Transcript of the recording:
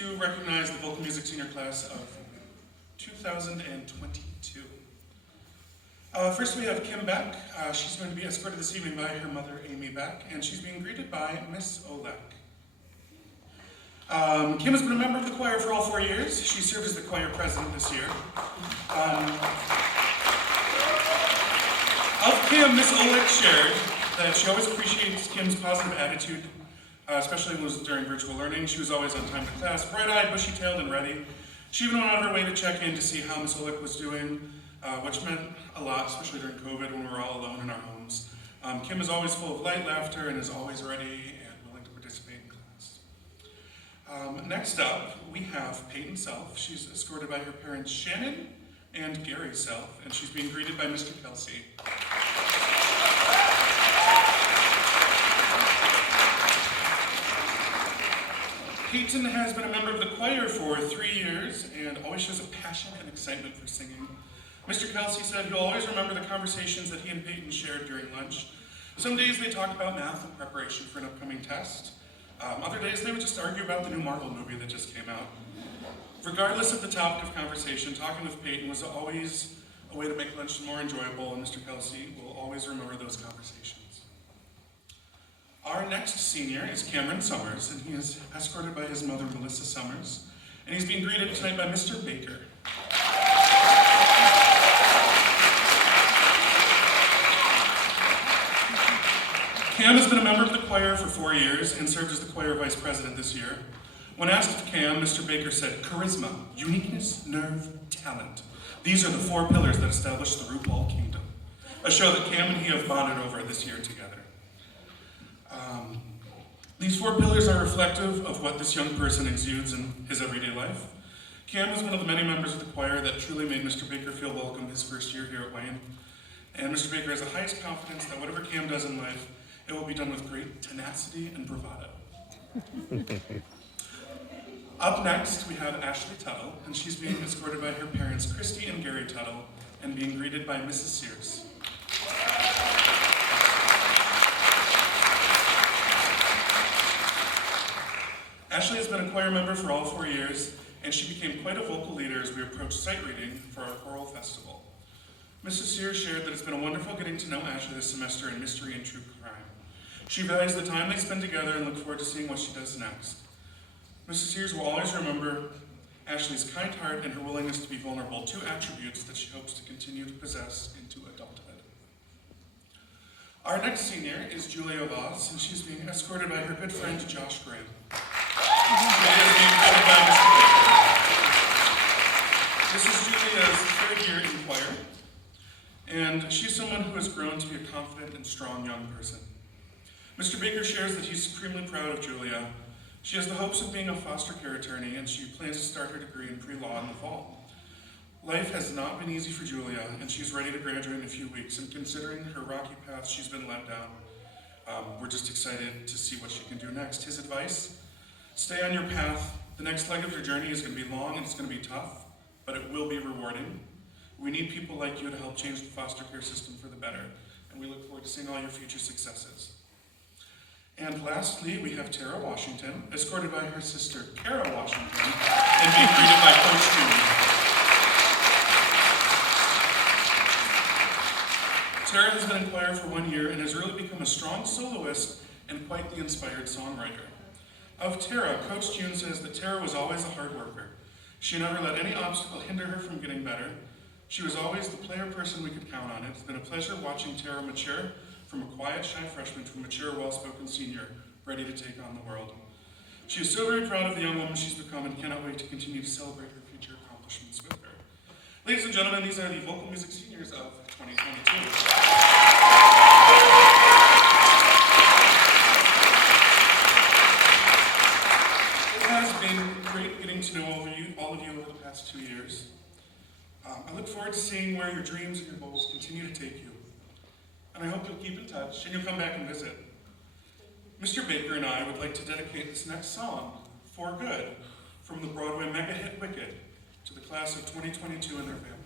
to recognize the vocal music senior class of 2022. First we have Kim Beck. She's going to be escorted this evening by her mother, Amy Beck, and she's being greeted by Miss Olek. Kim has been a member of the choir for all 4 years. She served as the choir president this year. Of Kim, Miss Olek shared that she always appreciates Kim's positive attitude, especially when it was during virtual learning. She was always on time to class, bright-eyed, bushy-tailed, and ready. She even went out of her way to check in to see how Miss Olek was doing, which meant a lot, especially during COVID when we were all alone in our homes. Kim is always full of light laughter and is always ready and willing to participate in class. Next up, we have Payton Self. She's escorted by her parents Shannon and Gary Self, and she's being greeted by Mr. Kelsey. Payton has been a member of the choir for 3 years and always shows a passion and excitement for singing. Mr. Kelsey said he'll always remember the conversations that he and Payton shared during lunch. Some days they talked about math in preparation for an upcoming test. Other days they would just argue about the new Marvel movie that just came out. Regardless of the topic of conversation, talking with Payton was always a way to make lunch more enjoyable, and Mr. Kelsey will always remember those conversations. Our next senior is Cameron Summers, and he is escorted by his mother, Melissa Summers, and he's being greeted tonight by Mr. Baker. Cam has been a member of the choir for 4 years and served as the choir vice president this year. When asked of Cam, Mr. Baker said, "Charisma, uniqueness, nerve, talent. These are the 4 pillars that establish the RuPaul Kingdom," a show that Cam and he have bonded over this year together. These 4 pillars are reflective of what this young person exudes in his everyday life. Cam is one of the many members of the choir that truly made Mr. Baker feel welcome his first year here at Wayne. And Mr. Baker has the highest confidence that whatever Cam does in life, it will be done with great tenacity and bravado. Up next, we have Ashley Tuttle, and she's being escorted by her parents, Christy and Gary Tuttle, and being greeted by Mrs. Sears. Ashley has been a choir member for all 4 years, and she became quite a vocal leader as we approached sight reading for our choral festival. Mrs. Sears shared that it's been a wonderful getting to know Ashley this semester in Mystery and True Crime. She values the time they spend together and look forward to seeing what she does next. Mrs. Sears will always remember Ashley's kind heart and her willingness to be vulnerable, 2 attributes that she hopes to continue to possess into adulthood. Our next senior is Julia Voss, and she's being escorted by her good friend Josh Graham. Julia is being escorted by Mr. Baker. This is Julia's 3rd year in choir, and she's someone who has grown to be a confident and strong young person. Mr. Baker shares that he's supremely proud of Julia. She has the hopes of being a foster care attorney, and she plans to start her degree in pre-law in the fall. Life has not been easy for Julia, and she's ready to graduate in a few weeks, and considering her rocky path she's been led down, we're just excited to see what she can do next. His advice: stay on your path. The next leg of your journey is going to be long and it's going to be tough, but it will be rewarding. We need people like you to help change the foster care system for the better, and we look forward to seeing all your future successes. And lastly, we have Tara Washington, escorted by her sister, Kara Washington, and being greeted by Coach June. Tara has been in choir for 1 year and has really become a strong soloist and quite the inspired songwriter. Of Tara, Coach June says that Tara was always a hard worker. She never let any obstacle hinder her from getting better. She was always the player person we could count on. It's been a pleasure watching Tara mature from a quiet, shy freshman to a mature, well-spoken senior, ready to take on the world. She is so very proud of the young woman she's become and cannot wait to continue to celebrate her future accomplishments with her. Ladies and gentlemen, these are the vocal music seniors of 2022. It has been great getting to know all of you over the past 2 years. I look forward to seeing where your dreams and your goals continue to take you. And I hope you'll keep in touch and you'll come back and visit. Mr. Baker and I would like to dedicate this next song, For Good, from the Broadway mega hit Wicked, to the class of 2022 and their families.